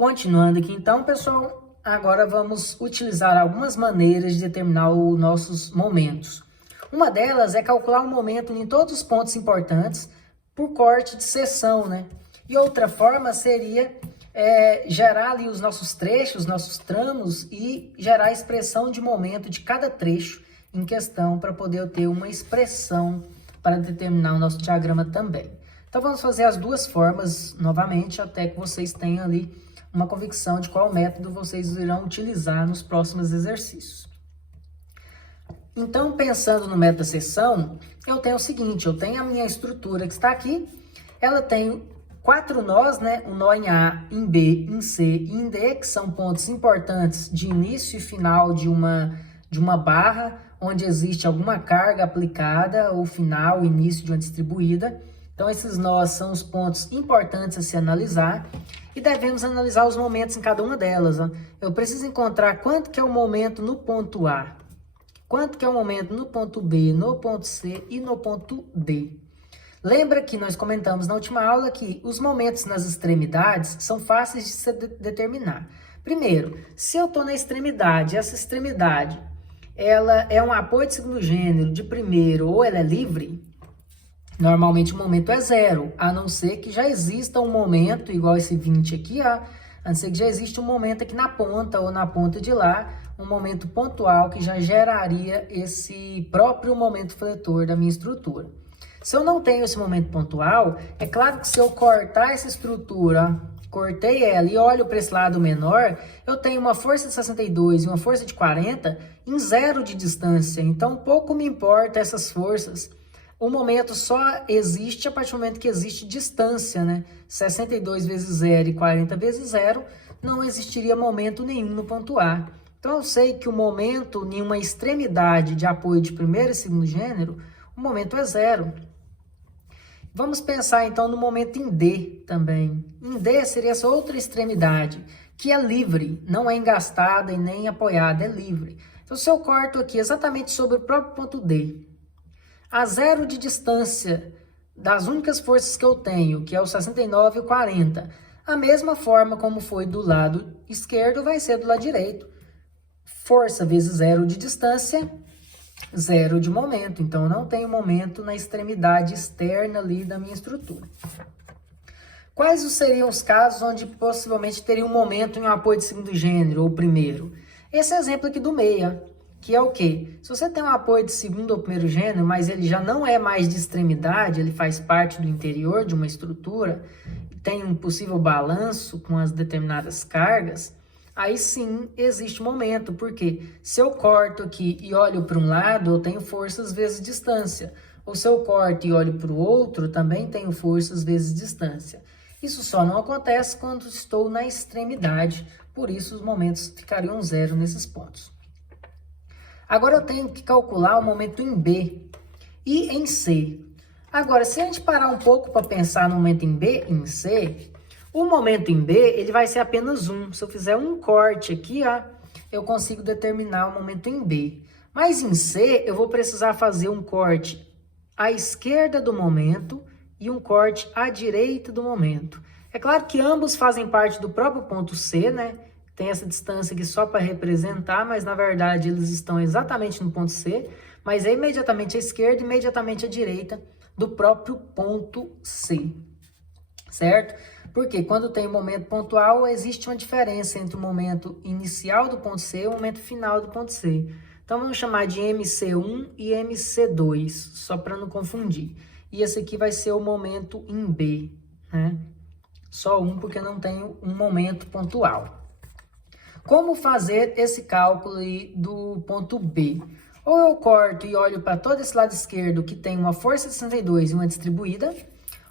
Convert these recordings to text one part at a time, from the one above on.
Continuando aqui então, pessoal, agora vamos utilizar algumas maneiras de determinar os nossos momentos. Uma delas é calcular o momento em todos os pontos importantes por corte de seção, né? E outra forma seria gerar ali os nossos trechos, nossos tramos e gerar a expressão de momento de cada trecho em questão para poder ter uma expressão para determinar o nosso diagrama também. Então vamos fazer as duas formas novamente até que vocês tenham ali uma convicção de qual método vocês irão utilizar nos próximos exercícios. Então, pensando no método da seção, eu tenho o seguinte, eu tenho a minha estrutura que está aqui, ela tem 4 nós, né? Um nó em A, em B, em C e em D, que são pontos importantes de início e final de uma barra, onde existe alguma carga aplicada, ou final, início de uma distribuída. Então, esses nós são os pontos importantes a se analisar e devemos analisar os momentos em cada uma delas. Ó. Eu preciso encontrar quanto que é o momento no ponto A, quanto que é o momento no ponto B, no ponto C e no ponto D. Lembra que nós comentamos na última aula que os momentos nas extremidades são fáceis de se determinar. Primeiro, se eu estou na extremidade, essa extremidade ela é um apoio de segundo gênero de primeiro ou ela é livre, normalmente o momento é zero, a não ser que já exista um momento, igual esse 20 aqui, ó, a não ser que já exista um momento aqui na ponta ou na ponta de lá, um momento pontual que já geraria esse próprio momento fletor da minha estrutura. Se eu não tenho esse momento pontual, é claro que se eu cortar essa estrutura, cortei ela e olho para esse lado menor, eu tenho uma força de 62 e uma força de 40 em zero de distância. Então, pouco me importa essas forças. O momento só existe a partir do momento que existe distância, né? 62 vezes 0 e 40 vezes 0, não existiria momento nenhum no ponto A. Então, eu sei que o momento em uma extremidade de apoio de primeiro e segundo gênero, o momento é zero. Vamos pensar então no momento em D também. Em D seria essa outra extremidade, que é livre, não é engastada e nem apoiada, é livre. Então, se eu corto aqui exatamente sobre o próprio ponto D, a zero de distância das únicas forças que eu tenho, que é o 69 e o 40, a mesma forma como foi do lado esquerdo vai ser do lado direito. Força vezes zero de distância, zero de momento. Então, eu não tenho momento na extremidade externa ali da minha estrutura. Quais seriam os casos onde possivelmente teria um momento em um apoio de segundo gênero ou primeiro? Esse exemplo aqui do meia, que é o quê? Se você tem um apoio de segundo ou primeiro gênero, mas ele já não é mais de extremidade, ele faz parte do interior de uma estrutura, tem um possível balanço com as determinadas cargas, aí sim existe momento, porque se eu corto aqui e olho para um lado, eu tenho forças vezes distância. Ou se eu corto e olho para o outro, também tenho forças vezes distância. Isso só não acontece quando estou na extremidade, por isso os momentos ficariam zero nesses pontos. Agora eu tenho que calcular o momento em B e em C. Agora, se a gente parar um pouco para pensar no momento em B e em C, o momento em B, ele vai ser apenas um. Se eu fizer um corte aqui, ó, eu consigo determinar o momento em B. Mas em C, eu vou precisar fazer um corte à esquerda do momento e um corte à direita do momento. É claro que ambos fazem parte do próprio ponto C, né? Tem essa distância aqui só para representar, mas na verdade eles estão exatamente no ponto C, mas é imediatamente à esquerda e imediatamente à direita do próprio ponto C, certo? Porque quando tem momento pontual, existe uma diferença entre o momento inicial do ponto C e o momento final do ponto C. Então, vamos chamar de MC1 e MC2, só para não confundir. E esse aqui vai ser o momento em B, né? Só um, porque não tem um momento pontual. Como fazer esse cálculo aí do ponto B? Ou eu corto e olho para todo esse lado esquerdo, que tem uma força de 62 e uma distribuída,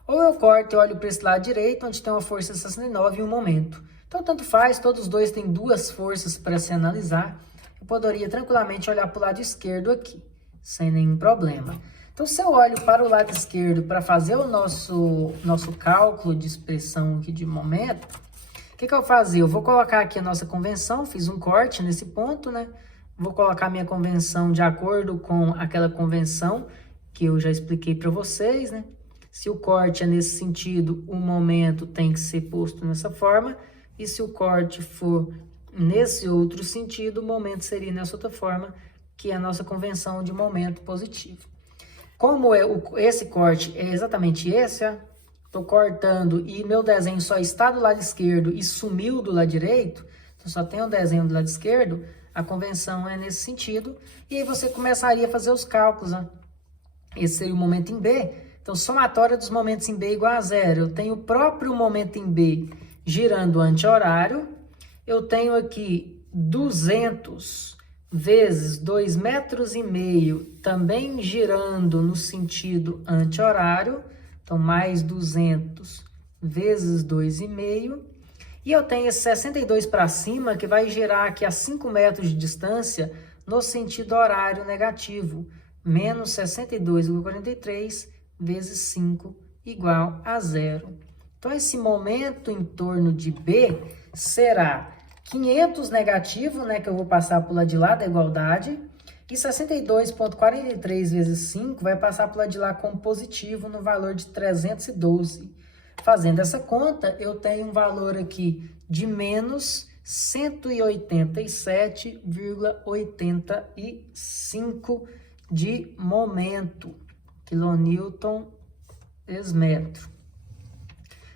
ou eu corto e olho para esse lado direito, onde tem uma força de 69 e um momento. Então, tanto faz, todos os dois têm duas forças para se analisar. Eu poderia tranquilamente olhar para o lado esquerdo aqui, sem nenhum problema. Então, se eu olho para o lado esquerdo para fazer o nosso cálculo de expressão aqui de momento, o que eu vou fazer? Eu vou colocar aqui a nossa convenção, fiz um corte nesse ponto, né? Vou colocar minha convenção de acordo com aquela convenção que eu já expliquei para vocês, né? Se o corte é nesse sentido, o momento tem que ser posto nessa forma. e se o corte for nesse outro sentido, o momento seria nessa outra forma, que é a nossa convenção de momento positivo. Como esse corte é exatamente esse, estou cortando e meu desenho só está do lado esquerdo e sumiu do lado direito, então só tem o desenho do lado esquerdo, a convenção é nesse sentido, e aí você começaria a fazer os cálculos, Esse seria o momento em B, então somatória dos momentos em B igual a zero. Eu tenho o próprio momento em B girando anti-horário, eu tenho aqui 200 vezes 2,5 metros, também girando no sentido anti-horário, então mais 200 vezes 2,5, e eu tenho esse 62 para cima, que vai girar aqui a 5 metros de distância no sentido horário negativo, menos 62,43 vezes 5 igual a zero. Então, esse momento em torno de B será 500 negativo, que eu vou passar para o lado de lá da igualdade, e 62,43 vezes 5 vai passar para o lado de lá como positivo no valor de 312. Fazendo essa conta, eu tenho um valor aqui de menos 187,85 de momento, quilonewton/metro.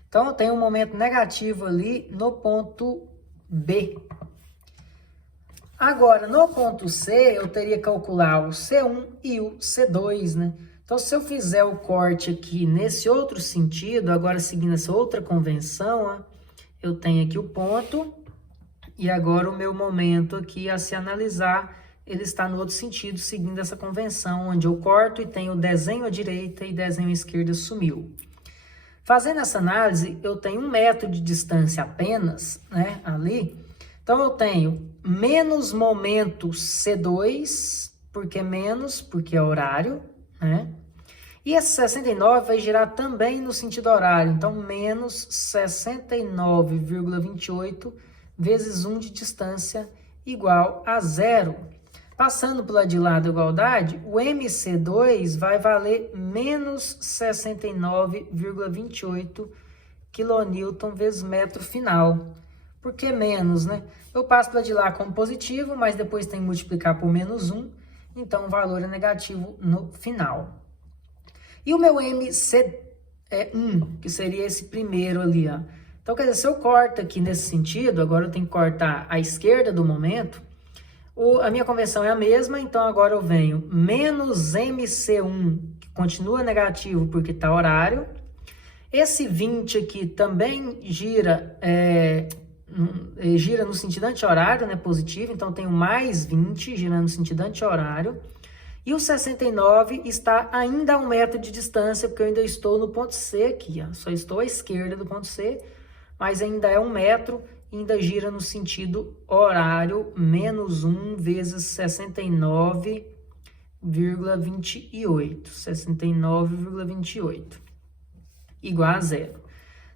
Então, eu tenho um momento negativo ali no ponto B. Agora, no ponto C, eu teria que calcular o C1 e o C2, Então, se eu fizer o corte aqui nesse outro sentido, agora seguindo essa outra convenção, eu tenho aqui o ponto, e agora o meu momento aqui a se analisar, ele está no outro sentido, seguindo essa convenção, onde eu corto e tenho desenho à direita e desenho à esquerda sumiu. Fazendo essa análise, eu tenho 1 metro de distância apenas, ali. Então, eu tenho menos momento C2, porque é horário, E esse 69 vai girar também no sentido horário, então menos 69,28 vezes 1 de distância igual a zero. Passando pelo lado de lá da igualdade, o MC2 vai valer menos 69,28 kN vezes metro final. Por que menos, Eu passo pelo lado de lá como positivo, mas depois tem que multiplicar por menos 1, então o valor é negativo no final. E o meu MC1, que seria esse primeiro ali, Então, quer dizer, se eu corto aqui nesse sentido, agora eu tenho que cortar à esquerda do momento, a minha convenção é a mesma, então agora eu venho menos MC1, que continua negativo porque está horário. Esse 20 aqui também gira no sentido anti-horário, positivo, então eu tenho mais 20 girando no sentido anti-horário. E o 69 está ainda a 1 metro de distância, porque eu ainda estou no ponto C aqui, só estou à esquerda do ponto C, mas ainda é 1 metro, ainda gira no sentido horário, menos 1 vezes 69,28. 69,28. Igual a zero.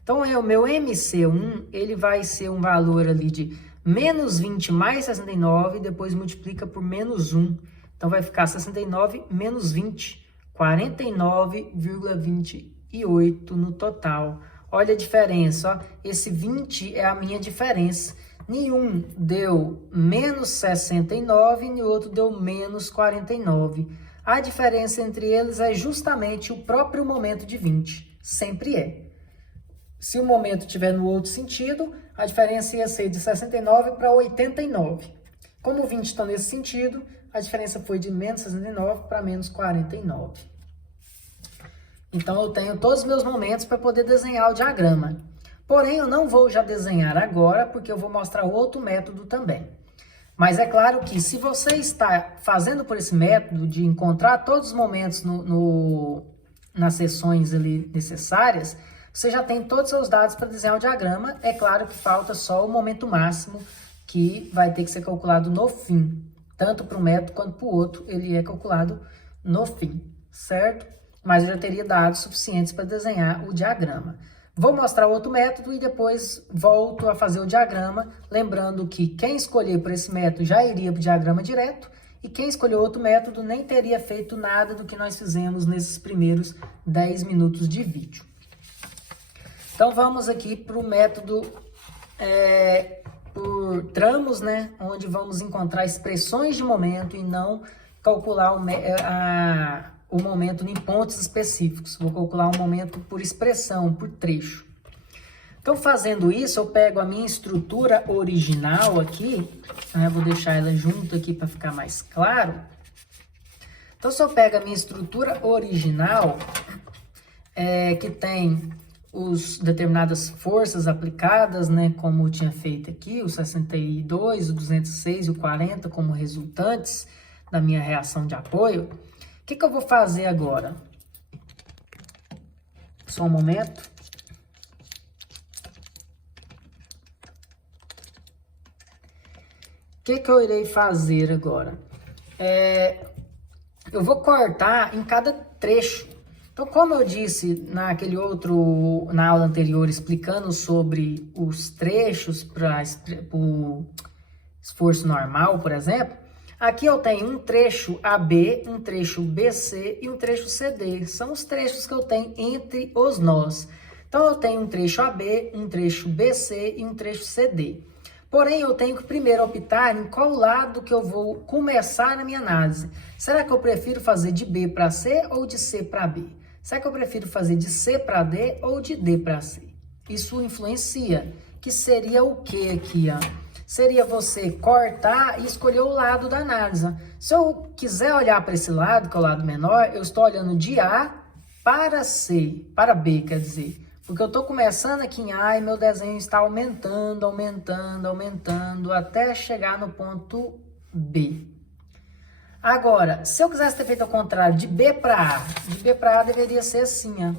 Então, o meu MC1, ele vai ser um valor ali de menos 20 mais 69, depois multiplica por menos 1. Então, vai ficar 69 menos 20, 49,28 no total. Olha a diferença, Esse 20 é a minha diferença. Nenhum deu menos 69 e o outro deu menos 49. A diferença entre eles é justamente o próprio momento de 20. Sempre é. Se o momento estiver no outro sentido, a diferença ia ser de 69 para 89. Como o 20 está nesse sentido, a diferença foi de menos 69 para menos 49. Então, eu tenho todos os meus momentos para poder desenhar o diagrama. Porém, eu não vou já desenhar agora, porque eu vou mostrar outro método também. Mas é claro que se você está fazendo por esse método de encontrar todos os momentos nas seções ali necessárias, você já tem todos os seus dados para desenhar o diagrama. É claro que falta só o momento máximo, que vai ter que ser calculado no fim. Tanto para um método quanto para o outro, ele é calculado no fim, certo? Mas eu já teria dados suficientes para desenhar o diagrama. Vou mostrar outro método e depois volto a fazer o diagrama, lembrando que quem escolher por esse método já iria para o diagrama direto, e quem escolheu outro método nem teria feito nada do que nós fizemos nesses primeiros 10 minutos de vídeo. Então, vamos aqui para o método por tramos, né, onde vamos encontrar expressões de momento e não calcular o momento em pontos específicos. Vou calcular um momento por expressão, por trecho. Então, fazendo isso, eu pego a minha estrutura original aqui, né, vou deixar ela junto aqui para ficar mais claro. Então, se eu pego a minha estrutura original, que tem determinadas forças aplicadas, né, como eu tinha feito aqui, o 62, o 206 e o 40 como resultantes da minha reação de apoio, o que eu vou fazer agora? Só um momento. O que eu irei fazer agora? Eu vou cortar em cada trecho. Então, como eu disse na aula anterior, explicando sobre os trechos para o esforço normal, por exemplo, aqui eu tenho um trecho AB, um trecho BC e um trecho CD. São os trechos que eu tenho entre os nós. Então, eu tenho um trecho AB, um trecho BC e um trecho CD. Porém, eu tenho que primeiro optar em qual lado que eu vou começar na minha análise. Será que eu prefiro fazer de B para C ou de C para B? Será que eu prefiro fazer de C para D ou de D para C? Isso influencia, que seria o que aqui, ó? Seria você cortar e escolher o lado da análise. Se eu quiser olhar para esse lado, que é o lado menor, eu estou olhando de A para C, para B, quer dizer. Porque eu estou começando aqui em A e meu desenho está aumentando, aumentando, aumentando, até chegar no ponto B. Agora, se eu quisesse ter feito ao contrário, de B para A deveria ser assim, ó.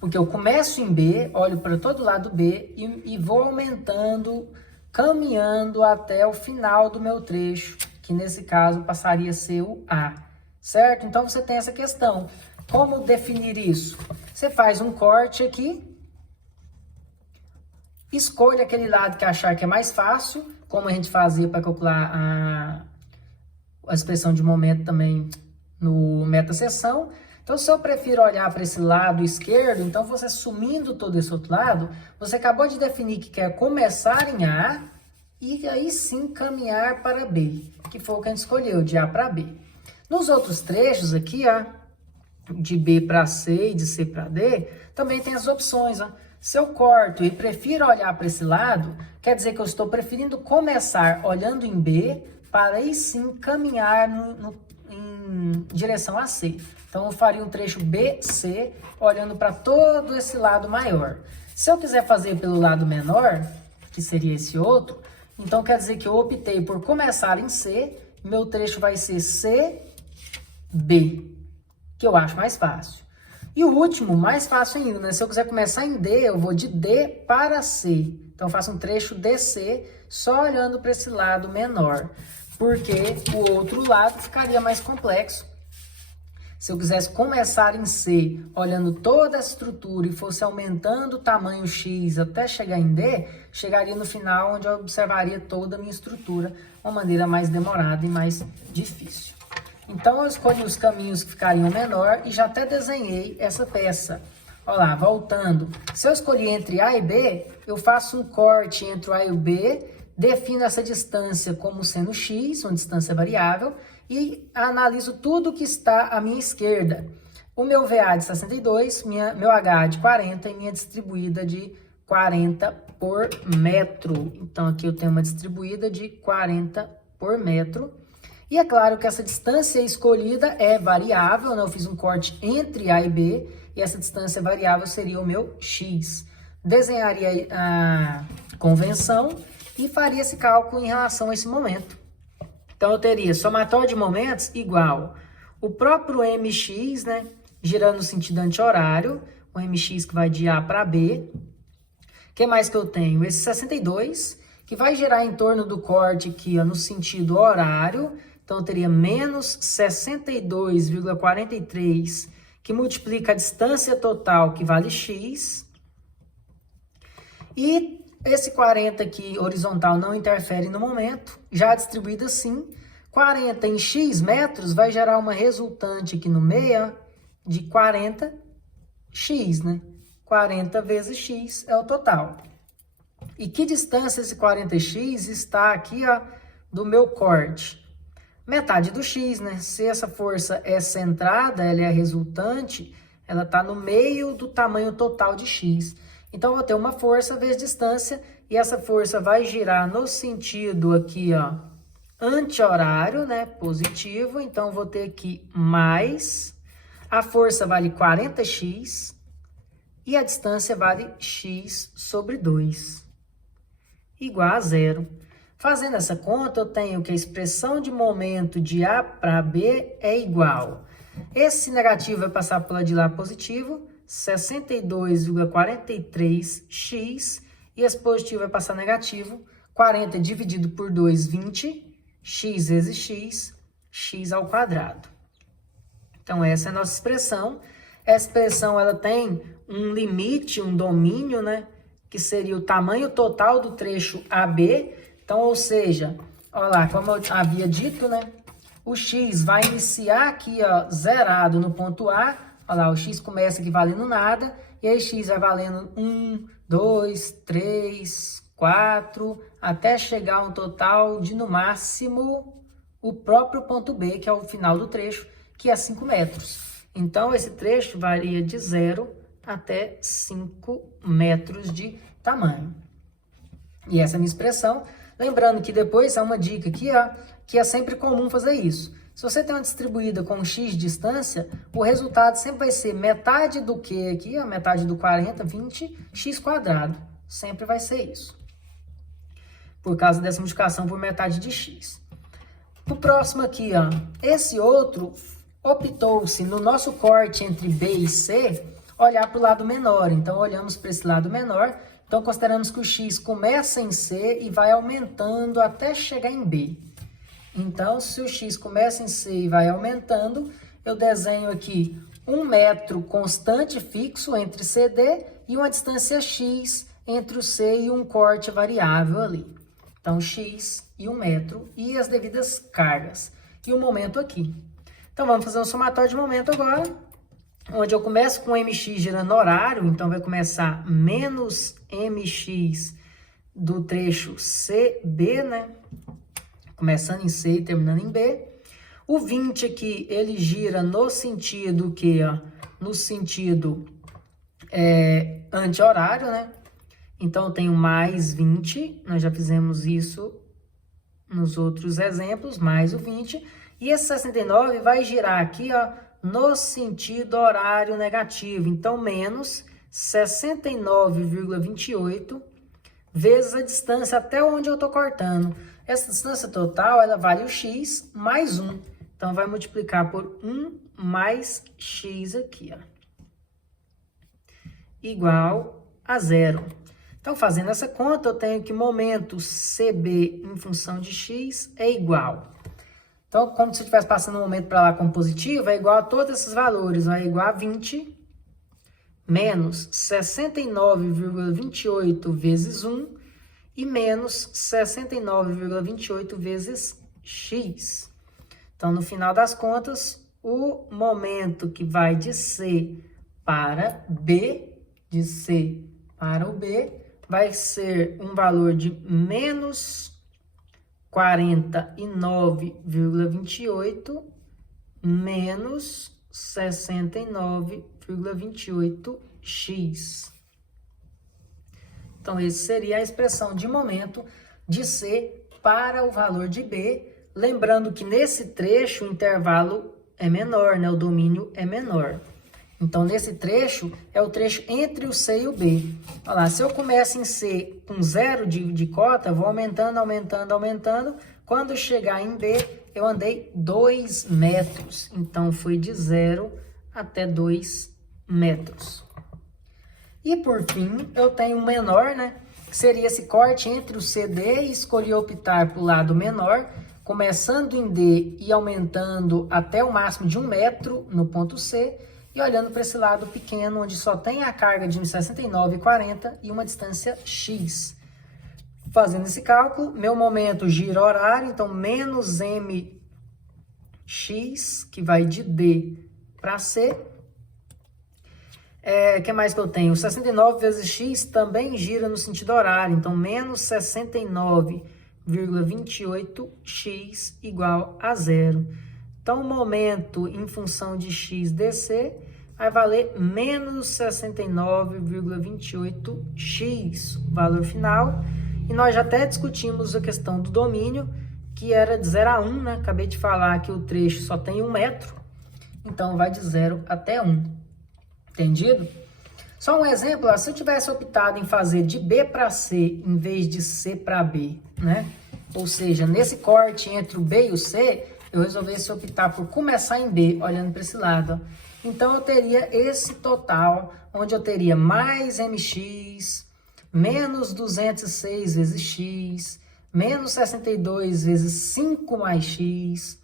Porque eu começo em B, olho para todo lado B e vou aumentando, caminhando até o final do meu trecho, que nesse caso passaria a ser o A, certo? Então você tem essa questão. Como definir isso? Você faz um corte aqui, escolha aquele lado que achar que é mais fácil, como a gente fazia para calcular a expressão de momento também no meta-seção. Então, se eu prefiro olhar para esse lado esquerdo, então você sumindo todo esse outro lado, você acabou de definir que quer começar em A e aí sim caminhar para B, que foi o que a gente escolheu, de A para B. Nos outros trechos aqui, ó, de B para C e de C para D, também tem as opções, ó. Se eu corto e prefiro olhar para esse lado, quer dizer que eu estou preferindo começar olhando em B, para aí sim caminhar em direção a C. Então, eu faria um trecho BC, olhando para todo esse lado maior. Se eu quiser fazer pelo lado menor, que seria esse outro, então quer dizer que eu optei por começar em C, meu trecho vai ser CB, que eu acho mais fácil. E o último, mais fácil ainda, né? Se eu quiser começar em D, eu vou de D para C. Então, eu faço um trecho DC, só olhando para esse lado menor, porque o outro lado ficaria mais complexo. Se eu quisesse começar em C, olhando toda a estrutura e fosse aumentando o tamanho X até chegar em D, chegaria no final onde eu observaria toda a minha estrutura, de uma maneira mais demorada e mais difícil. Então, eu escolhi os caminhos que ficariam menor e já até desenhei essa peça. Olha lá, voltando. Se eu escolher entre A e B, eu faço um corte entre o A e o B, defino essa distância como sendo X, uma distância variável, e analiso tudo que está à minha esquerda. O meu VA de 62, meu H de 40 e minha distribuída de 40 por metro. Então, aqui eu tenho uma distribuída de 40 por metro. E é claro que essa distância escolhida é variável, né? Eu fiz um corte entre A e B, e essa distância variável seria o meu X. Desenharia a convenção e faria esse cálculo em relação a esse momento. Então, eu teria somatório de momentos igual o próprio mx, né, girando no sentido anti-horário, o mx que vai de A para B. O que mais que eu tenho? Esse 62, que vai girar em torno do corte aqui, ó, no sentido horário. Então, eu teria menos 62,43, que multiplica a distância total, que vale x. E esse 40 aqui, horizontal, não interfere no momento, já distribuído assim. 40 em x metros vai gerar uma resultante aqui no meio de 40x, né? 40 vezes x é o total. E que distância esse 40x está aqui, ó, do meu corte? Metade do x, né? Se essa força é centrada, ela é resultante, ela está no meio do tamanho total de x. Então, eu vou ter uma força vezes distância, e essa força vai girar no sentido aqui, ó, anti-horário, né? Positivo. Então, eu vou ter aqui mais, a força vale 40x, e a distância vale x sobre 2, igual a zero. Fazendo essa conta, eu tenho que a expressão de momento de A para B é igual. Esse negativo vai passar para o lado de lá positivo, 62,43x, e esse positivo vai passar negativo, 40 dividido por 2, 20, x vezes x, x ao quadrado. Então, essa é a nossa expressão. Essa expressão ela tem um limite, um domínio, né? Que seria o tamanho total do trecho AB. Então, ou seja, olha lá, como eu havia dito, né? O x vai iniciar aqui, ó, zerado no ponto A. Olha lá, o x começa aqui valendo nada. E aí, x vai valendo 1, 2, 3, 4, até chegar a um total de, no máximo, o próprio ponto B, que é o final do trecho, que é 5 metros. Então, esse trecho varia de 0 até 5 metros de tamanho. E essa é a minha expressão. Lembrando que depois, há uma dica aqui, ó, que é sempre comum fazer isso. Se você tem uma distribuída com x de distância, o resultado sempre vai ser metade do que aqui, ó, metade do 40, 20, x quadrado. Sempre vai ser isso. Por causa dessa multiplicação por metade de x. O próximo aqui, ó, esse outro, optou-se no nosso corte entre B e C, olhar para o lado menor. Então, olhamos para esse lado menor. Então, consideramos que o x começa em C e vai aumentando até chegar em B. Então, se o x começa em C e vai aumentando, eu desenho aqui 1 metro constante fixo entre CD e uma distância x entre o C e um corte variável ali. Então, x e 1 metro e as devidas cargas. E o momento aqui. Então, vamos fazer um somatório de momento agora, onde eu começo com mx girando horário, então vai começar menos mx do trecho CB, né? Começando em C e terminando em B. O 20 aqui, ele gira no sentido que, ó, no sentido anti-horário, né? Então, eu tenho mais 20, nós já fizemos isso nos outros exemplos, mais o 20. E esse 69 vai girar aqui, ó, no sentido horário negativo. Então, menos 69,28 vezes a distância até onde eu estou cortando. Essa distância total, ela vale o x mais 1. Então, vai multiplicar por 1 mais x aqui, ó, igual a 0. Então, fazendo essa conta, eu tenho que momento CB em função de x é igual. Então, como se eu estivesse passando um momento para lá como positivo, é igual a todos esses valores. É igual a 20 menos 69,28 vezes 1 e menos 69,28 vezes x. Então, no final das contas, o momento que vai de C para B, de C para o B, vai ser um valor de menos 49,28 menos 69,28x. Então, essa seria a expressão de momento de C para o valor de B. Lembrando que nesse trecho o intervalo é menor, né? O domínio é menor. Então, nesse trecho, é o trecho entre o C e o B. Olha lá, se eu começo em C com 0 de cota, vou aumentando, aumentando, aumentando. Quando chegar em B, eu andei 2 metros. Então, foi de 0 até 2 metros. E, por fim, eu tenho um menor, né? Que seria esse corte entre o CD e escolhi optar para o lado menor, começando em D e aumentando até o máximo de 1 metro no ponto C, e olhando para esse lado pequeno, onde só tem a carga de 69,40 e uma distância x. Fazendo esse cálculo, meu momento gira horário, então menos mx, que vai de D para C. O que mais que eu tenho? 69 vezes x também gira no sentido horário. Então, menos 69,28x igual a zero. Então, o momento em função de x dc vai valer menos 69,28x, o valor final. E nós já até discutimos a questão do domínio, que era de 0 a 1, né? Acabei de falar que o trecho só tem 1 metro, então vai de 0 até 1. Entendido? Só um exemplo, ó, se eu tivesse optado em fazer de B para C em vez de C para B, né? Ou seja, nesse corte entre o B e o C, eu resolvesse optar por começar em B, olhando para esse lado. Ó. Então, eu teria esse total, onde eu teria mais mx, menos 206 vezes x, menos 62 vezes 5 mais x,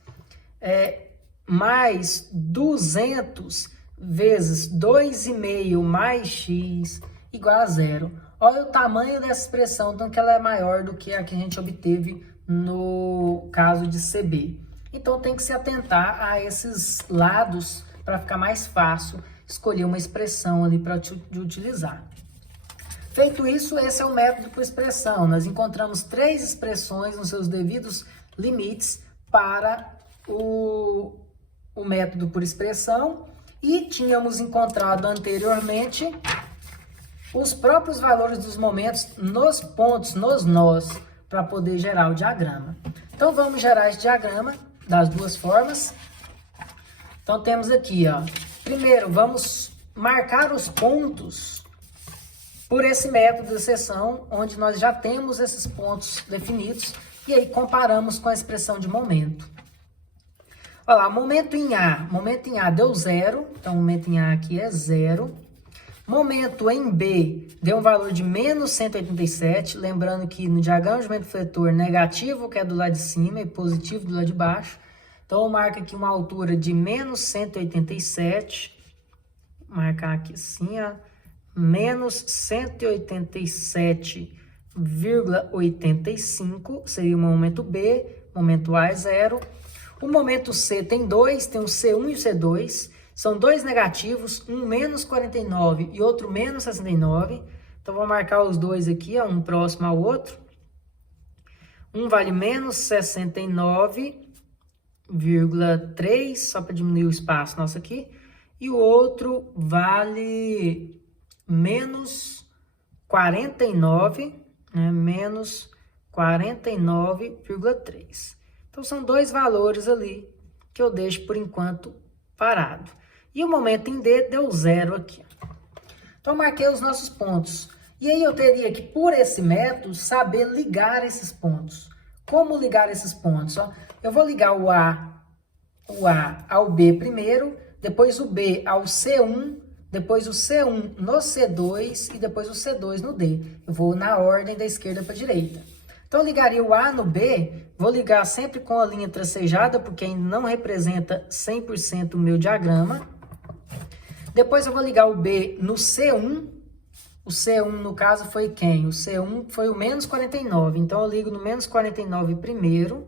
mais 200 vezes 2,5 mais x, igual a zero. Olha o tamanho dessa expressão, então que ela é maior do que a que a gente obteve no caso de CB. Então, tem que se atentar a esses lados para ficar mais fácil escolher uma expressão ali para utilizar. Feito isso, esse é o método por expressão. Nós encontramos 3 expressões nos seus devidos limites para o método por expressão e tínhamos encontrado anteriormente os próprios valores dos momentos nos pontos, nos nós, para poder gerar o diagrama. Então, vamos gerar esse diagrama das duas formas. Então, temos aqui, ó. Primeiro, vamos marcar os pontos por esse método de seção, onde nós já temos esses pontos definidos, e aí comparamos com a expressão de momento. Olha lá, momento em A deu 0, então o momento em A aqui é 0. Momento em B deu um valor de menos 187, lembrando que no diagrama de momento fletor, negativo que é do lado de cima e positivo do lado de baixo. Então, eu marco aqui uma altura de menos 187, vou marcar aqui assim, ó, menos 187,85 seria o momento B, momento A é 0. O momento C tem 2, tem o C1 e o C2. São dois negativos, um menos 49 e outro menos 69. Então, vou marcar os dois aqui, ó, um próximo ao outro. Um vale menos 69,3, só para diminuir o espaço nosso aqui. E o outro vale menos 49, né, menos 49,3. Então, são dois valores ali que eu deixo por enquanto parado. E o momento em D deu 0 aqui. Então, marquei os nossos pontos. E aí, eu teria que, por esse método, saber ligar esses pontos. Como ligar esses pontos? Ó, eu vou ligar o A ao B primeiro, depois o B ao C1, depois o C1 no C2 e depois o C2 no D. Eu vou na ordem da esquerda para a direita. Então, eu ligaria o A no B, vou ligar sempre com a linha tracejada, porque ainda não representa 100% o meu diagrama. Depois, eu vou ligar o B no C1. O C1, no caso, foi quem? O C1 foi o menos 49. Então, eu ligo no menos 49 primeiro.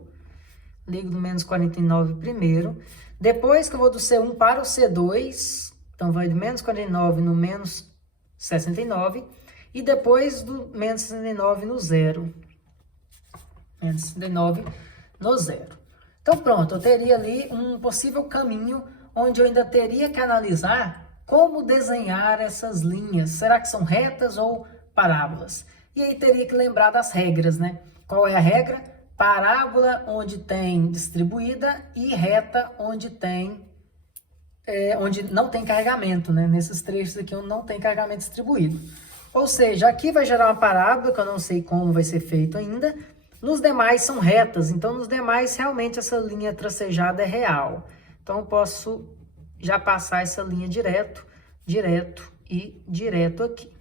Ligo no menos 49 primeiro. Depois que eu vou do C1 para o C2, então vai do menos 49 no menos 69. E depois do menos 69 no zero. Menos 69 no zero. Então, pronto, eu teria ali um possível caminho onde eu ainda teria que analisar como desenhar essas linhas. Será que são retas ou parábolas? E aí teria que lembrar das regras, né? Qual é a regra? Parábola onde tem distribuída e reta onde tem onde não tem carregamento, né? Nesses trechos aqui onde não tem carregamento distribuído. Ou seja, aqui vai gerar uma parábola, que eu não sei como vai ser feito ainda. Nos demais são retas, então nos demais realmente essa linha tracejada é real. Então eu posso já passar essa linha direto aqui.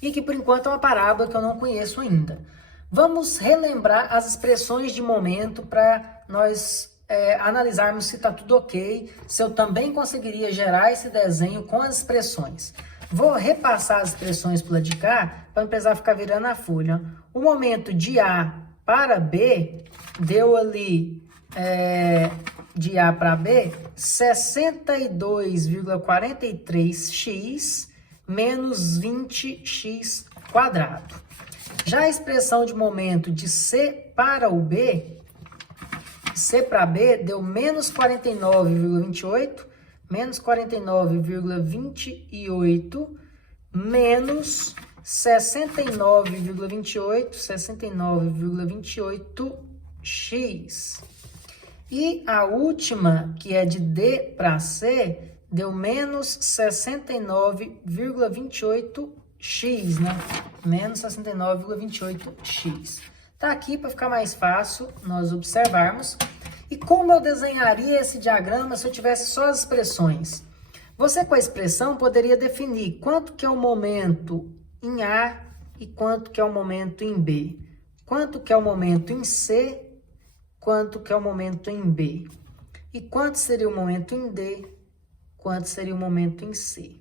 E aqui por enquanto é uma parábola que eu não conheço ainda. Vamos relembrar as expressões de momento para nós analisarmos se está tudo ok, se eu também conseguiria gerar esse desenho com as expressões. Vou repassar as expressões para de cá, para não precisar ficar virando a folha. O momento de A para B deu ali de A para B, 62,43x menos 20x quadrado. Já a expressão de momento de C para o B, C para B deu menos 49,28, menos 49,28, menos 69,28x. E a última, que é de D para C, deu menos 69,28x, né? Menos 69,28x. Tá aqui para ficar mais fácil nós observarmos. E como eu desenharia esse diagrama se eu tivesse só as expressões? Você, com a expressão, poderia definir quanto que é o momento em A e quanto que é o momento em B. Quanto que é o momento em C, quanto que é o momento em B. E quanto seria o momento em D, quanto seria o momento em C.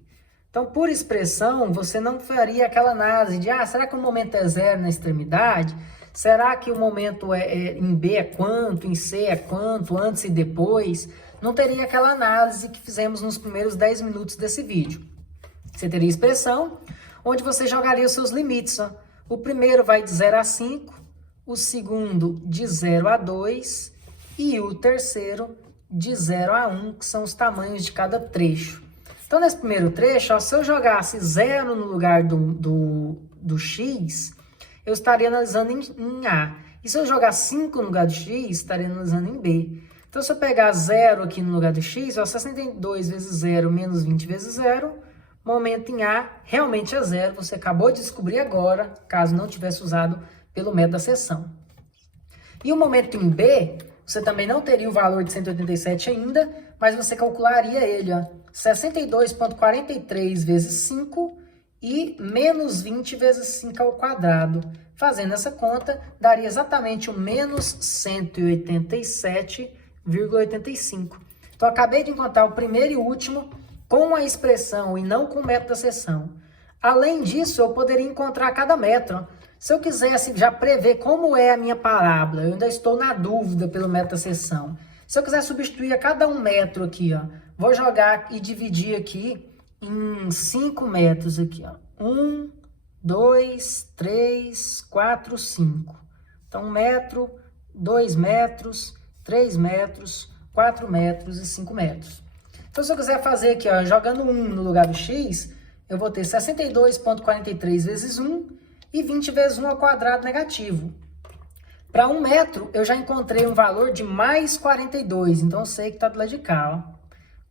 Então, por expressão, você não faria aquela análise de, será que o momento é zero na extremidade? Será que o momento em B é quanto, em C é quanto, antes e depois? Não teria aquela análise que fizemos nos primeiros 10 minutos desse vídeo. Você teria expressão, onde você jogaria os seus limites. Ó. O primeiro vai de 0 a 5, o segundo de 0 a 2 e o terceiro de 0 a 1, que são os tamanhos de cada trecho. Então, nesse primeiro trecho, ó, se eu jogasse 0 no lugar do X, eu estaria analisando em A. E se eu jogar 5 no lugar do X, estaria analisando em B. Então, se eu pegar 0 aqui no lugar do X, ó, 62 vezes 0 menos 20 vezes 0, momento em A realmente é 0. Você acabou de descobrir agora, caso não tivesse usado pelo método da seção. E o momento em B, você também não teria o valor de 187 ainda, mas você calcularia ele, ó, 62,43 vezes 5 e menos 20 vezes 5 ao quadrado. Fazendo essa conta, daria exatamente o menos 187,85. Então, acabei de encontrar o primeiro e último com a expressão e não com o método da seção. Além disso, eu poderia encontrar cada metro. Se eu quisesse já prever como é a minha parábola, eu ainda estou na dúvida pelo método da seção. Se eu quiser substituir a cada 1 metro aqui, ó, vou jogar e dividir aqui em 5 metros aqui, ó. 1, 2, 3, 4, 5. Então, 1 metro, 2 metros, 3 metros, 4 metros e 5 metros. Então, se eu quiser fazer aqui, ó, jogando 1 no lugar do X, eu vou ter 62,43 vezes 1 e 20 vezes 1 ao quadrado negativo. Para 1 metro, eu já encontrei um valor de mais 42, então eu sei que está do lado de cá, ó.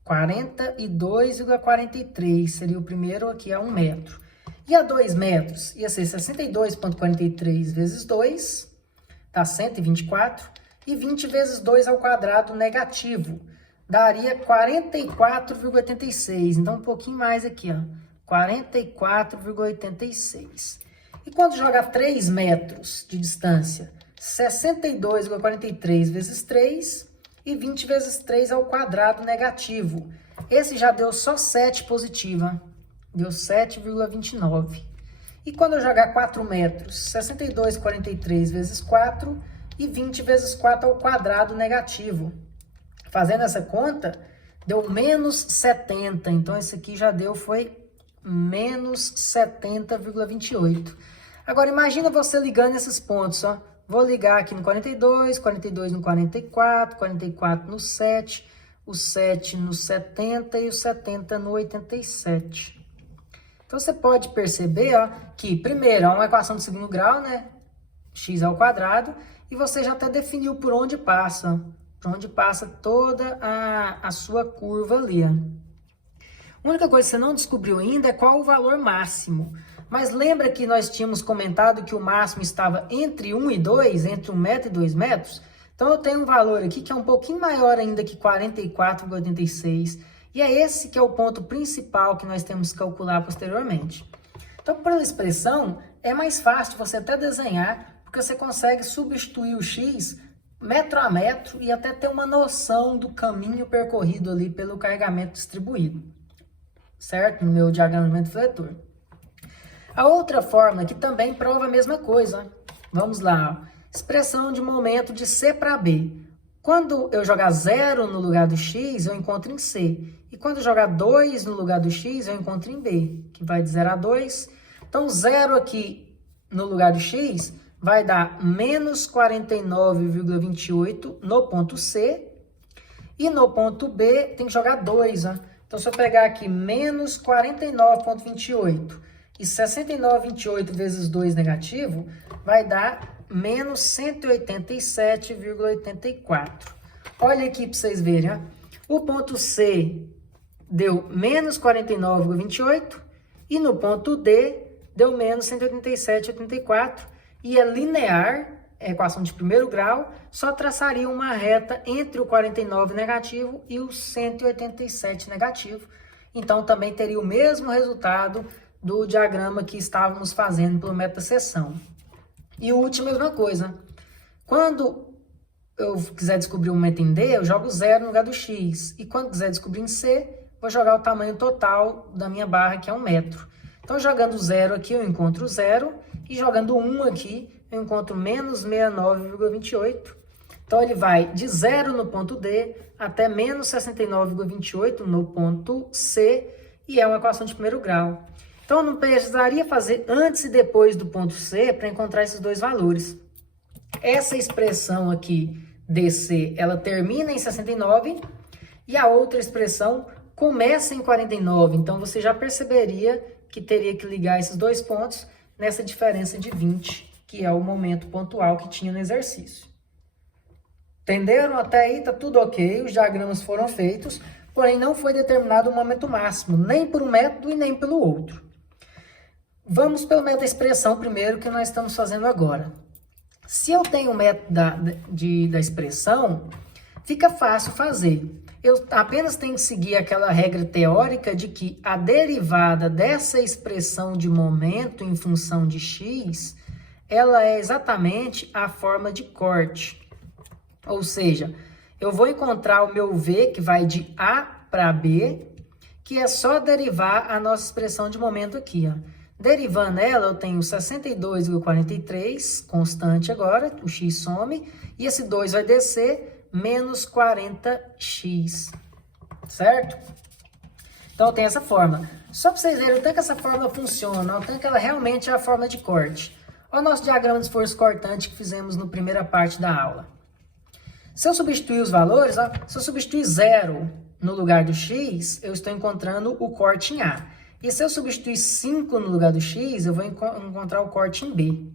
42,43 seria o primeiro aqui a 1 metro. E a 2 metros ia ser 62,43 vezes 2, dá 124, e 20 vezes 2 ao quadrado negativo, daria 44,86, então um pouquinho mais aqui, ó, 44,86. E quando joga 3 metros de distância, 62,43 vezes 3 e 20 vezes 3 ao quadrado negativo. Esse já deu só 7 positiva, deu 7,29. E quando eu jogar 4 metros, 62,43 vezes 4 e 20 vezes 4 ao quadrado negativo. Fazendo essa conta, deu menos 70. Então, esse aqui já deu, foi menos 70,28. Agora, imagina você ligando esses pontos, ó. Vou ligar aqui no 42, 42 no 44, 44 no 7, o 7 no 70 e o 70 no 87. Então, você pode perceber, ó, que, primeiro, é uma equação de segundo grau, né? X ao quadrado, e você já até definiu por onde passa, toda a sua curva ali. Ó. A única coisa que você não descobriu ainda é qual o valor máximo. Mas lembra que nós tínhamos comentado que o máximo estava entre 1 e 2, entre 1 metro e 2 metros? Então, eu tenho um valor aqui que é um pouquinho maior ainda que 44,86. E é esse que é o ponto principal que nós temos que calcular posteriormente. Então, pela expressão, é mais fácil você até desenhar, porque você consegue substituir o x metro a metro e até ter uma noção do caminho percorrido ali pelo carregamento distribuído. Certo? No meu diagrama de fletor. A outra forma que também prova a mesma coisa. Vamos lá. Ó. Expressão de momento de C para B. Quando eu jogar 0 no lugar do x, eu encontro em C. E quando eu jogar 2 no lugar do x, eu encontro em B, que vai de 0 a 2. Então, 0 aqui no lugar do x vai dar menos 49,28 no ponto C. E no ponto B, tem que jogar 2, né? Então, se eu pegar aqui menos 49,28 e 69,28 vezes 2 negativo, vai dar menos 187,84. Olha aqui para vocês verem, ó. O ponto C deu menos 49,28 e no ponto D deu menos 187,84 e é linear, é equação de primeiro grau, só traçaria uma reta entre o 49 negativo e o 187 negativo. Então, também teria o mesmo resultado do diagrama que estávamos fazendo pelo método da seção. E o último, mesma coisa. Quando eu quiser descobrir o momento em D, eu jogo 0 no lugar do x. E quando quiser descobrir em C, vou jogar o tamanho total da minha barra, que é 1 metro. Então, jogando 0 aqui, eu encontro 0. E jogando 1 aqui, eu encontro menos 69,28. Então, ele vai de 0 no ponto D até menos 69,28 no ponto C. E é uma equação de primeiro grau. Então, eu não precisaria fazer antes e depois do ponto C para encontrar esses dois valores. Essa expressão aqui, DC, ela termina em 69 e a outra expressão começa em 49. Então, você já perceberia que teria que ligar esses dois pontos nessa diferença de 20, que é o momento pontual que tinha no exercício. Entenderam? Até aí está tudo ok, os diagramas foram feitos, porém não foi determinado o momento máximo, nem por um método e nem pelo outro. Vamos pelo método da expressão primeiro, que nós estamos fazendo agora. Se eu tenho o método da expressão, fica fácil fazer. Eu apenas tenho que seguir aquela regra teórica de que a derivada dessa expressão de momento em função de x, ela é exatamente a forma de corte. Ou seja, eu vou encontrar o meu v, que vai de A para B, que é só derivar a nossa expressão de momento aqui, ó. Derivando ela, eu tenho 62,43, constante agora, o x some, e esse 2 vai descer, menos 40x, certo? Então, eu tenho essa forma. Só para vocês verem o tanto que essa forma funciona, o tanto que ela realmente é a forma de corte. Olha o nosso diagrama de esforço cortante que fizemos na primeira parte da aula. Se eu substituir os valores, ó, se eu substituir 0 no lugar do x, eu estou encontrando o corte em A. E se eu substituir 5 no lugar do x, eu vou encontrar o corte em B.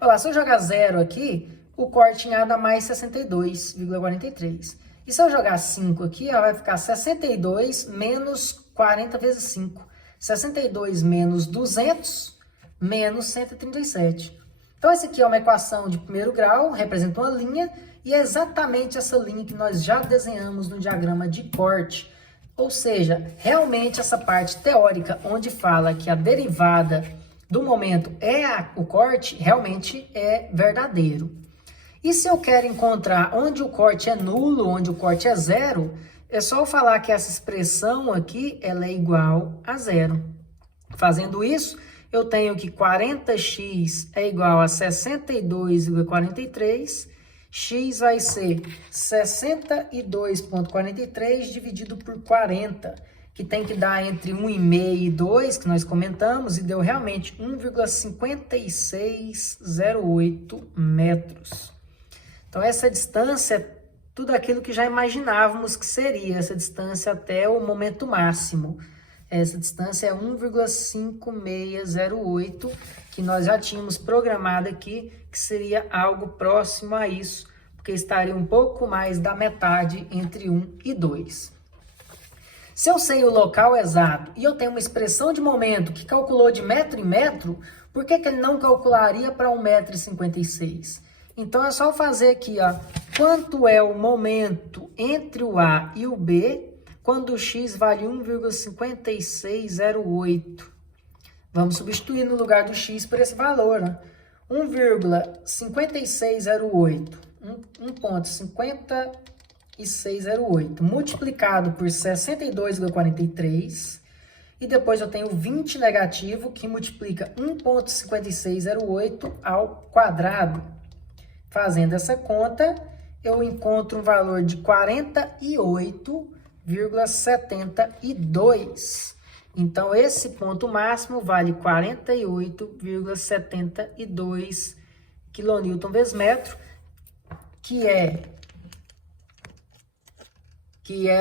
Olha lá, se eu jogar 0 aqui, o corte em A dá mais 62,43. E se eu jogar 5 aqui, ó, vai ficar 62 menos 40 vezes 5. 62 menos 200 menos 137. Então, essa aqui é uma equação de primeiro grau, representa uma linha, e é exatamente essa linha que nós já desenhamos no diagrama de corte. Ou seja, realmente essa parte teórica, onde fala que a derivada do momento é o corte, realmente é verdadeiro. E se eu quero encontrar onde o corte é nulo, onde o corte é zero, é só eu falar que essa expressão aqui ela é igual a zero. Fazendo isso, eu tenho que 40x é igual a 62,43, x vai ser 62,43 dividido por 40, que tem que dar entre 1,5 e 2, que nós comentamos, e deu realmente 1,5608 metros. Então, essa distância é tudo aquilo que já imaginávamos que seria, essa distância até o momento máximo. Essa distância é 1,5608, que nós já tínhamos programado aqui, que seria algo próximo a isso, porque estaria um pouco mais da metade entre 1 e 2. Se eu sei o local exato e eu tenho uma expressão de momento que calculou de metro em metro, por que ele não calcularia para 1,56 m? Então, é só fazer aqui, ó, quanto é o momento entre o A e o B, quando o x vale 1,5608. Vamos substituir no lugar do x por esse valor, né? 1,5608, 1,5608, multiplicado por 62,43, e depois eu tenho 20 negativo, que multiplica 1,5608 ao quadrado. Fazendo essa conta, eu encontro um valor de 48,72. Então, esse ponto máximo vale 48,72 kN vezes metro, que é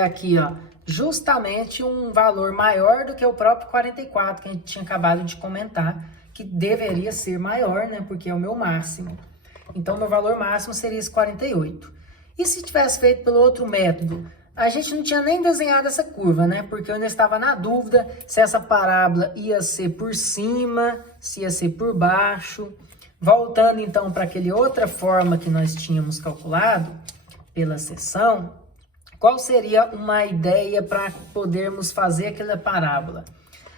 aqui, ó, justamente um valor maior do que o próprio 44 que a gente tinha acabado de comentar, que deveria ser maior, né, porque é o meu máximo. Então, meu valor máximo seria esse 48. E se tivesse feito pelo outro método? A gente não tinha nem desenhado essa curva, né? Porque eu ainda estava na dúvida se essa parábola ia ser por cima, se ia ser por baixo. Voltando, então, para aquela outra forma que nós tínhamos calculado pela seção, qual seria uma ideia para podermos fazer aquela parábola?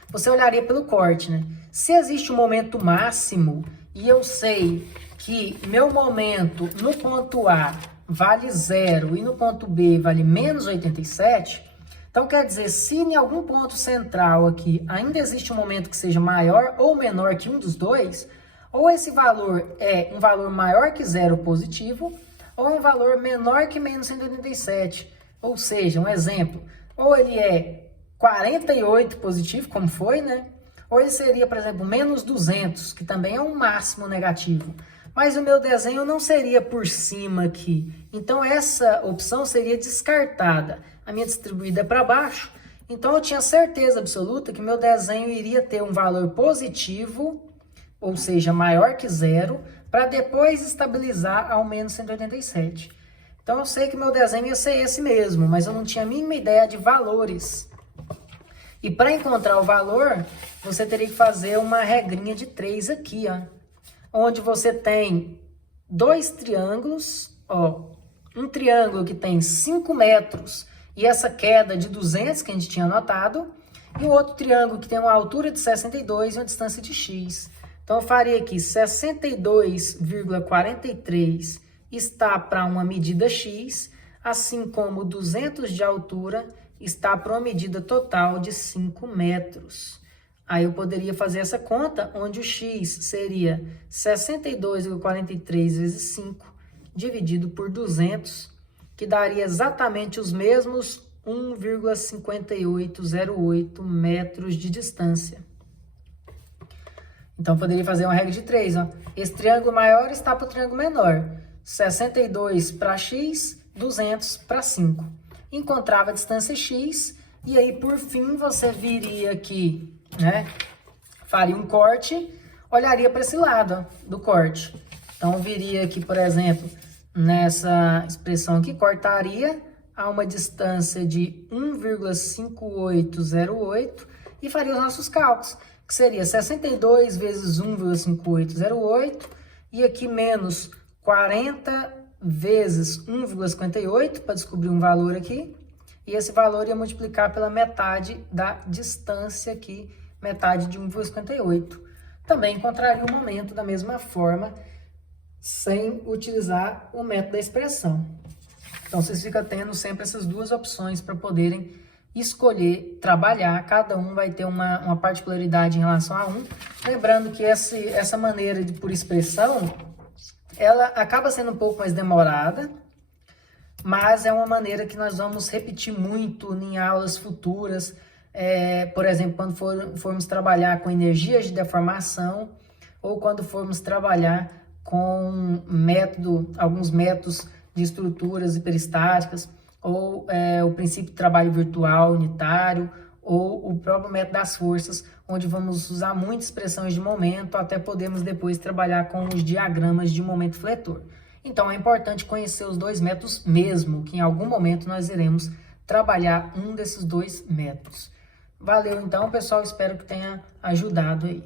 Você olharia pelo corte, né? Se existe um momento máximo e eu sei que meu momento no ponto A vale 0 e no ponto B vale menos 87, então quer dizer, se em algum ponto central aqui ainda existe um momento que seja maior ou menor que um dos dois, ou esse valor é um valor maior que 0 positivo, ou um valor menor que menos 187. Ou seja, um exemplo, ou ele é 48 positivo, como foi, né? Ou ele seria, por exemplo, menos 200, que também é um máximo negativo. Mas o meu desenho não seria por cima aqui. Então, essa opção seria descartada. A minha distribuída é para baixo. Então, eu tinha certeza absoluta que meu desenho iria ter um valor positivo, ou seja, maior que 0, para depois estabilizar ao menos 187. Então, eu sei que meu desenho ia ser esse mesmo, mas eu não tinha a mínima ideia de valores. E para encontrar o valor, você teria que fazer uma regrinha de 3 aqui, ó. Onde você tem dois triângulos, ó, um triângulo que tem 5 metros e essa queda de 200 que a gente tinha anotado, e o outro triângulo que tem uma altura de 62 e uma distância de x. Então, eu faria aqui 62,43 está para uma medida x, assim como 200 de altura está para uma medida total de 5 metros. Aí eu poderia fazer essa conta, onde o x seria 62,43 vezes 5, dividido por 200, que daria exatamente os mesmos 1,5808 metros de distância. Então, eu poderia fazer uma regra de 3. Ó. Esse triângulo maior está para o triângulo menor. 62 para x, 200 para 5. Encontrava a distância x, e aí, por fim, você viria aqui, né? Faria um corte, olharia para esse lado, ó, do corte. Então, viria aqui, por exemplo, nessa expressão aqui, cortaria a uma distância de 1,5808 e faria os nossos cálculos, que seria 62 vezes 1,5808 e aqui menos 40 vezes 1,58 para descobrir um valor aqui. E esse valor ia multiplicar pela metade da distância aqui, metade de 1,58. Também encontraria o momento da mesma forma, sem utilizar o método da expressão. Então, vocês ficam tendo sempre essas duas opções para poderem escolher, trabalhar. Cada um vai ter uma particularidade em relação a um. Lembrando que essa maneira de por expressão, ela acaba sendo um pouco mais demorada, mas é uma maneira que nós vamos repetir muito em aulas futuras. Por exemplo, quando formos trabalhar com energias de deformação, ou quando formos trabalhar com alguns métodos de estruturas hiperestáticas, ou o princípio de trabalho virtual unitário, ou o próprio método das forças, onde vamos usar muitas expressões de momento, até podemos depois trabalhar com os diagramas de momento fletor. Então, é importante conhecer os dois métodos mesmo, que em algum momento nós iremos trabalhar um desses dois métodos. Valeu, então, pessoal. Espero que tenha ajudado aí.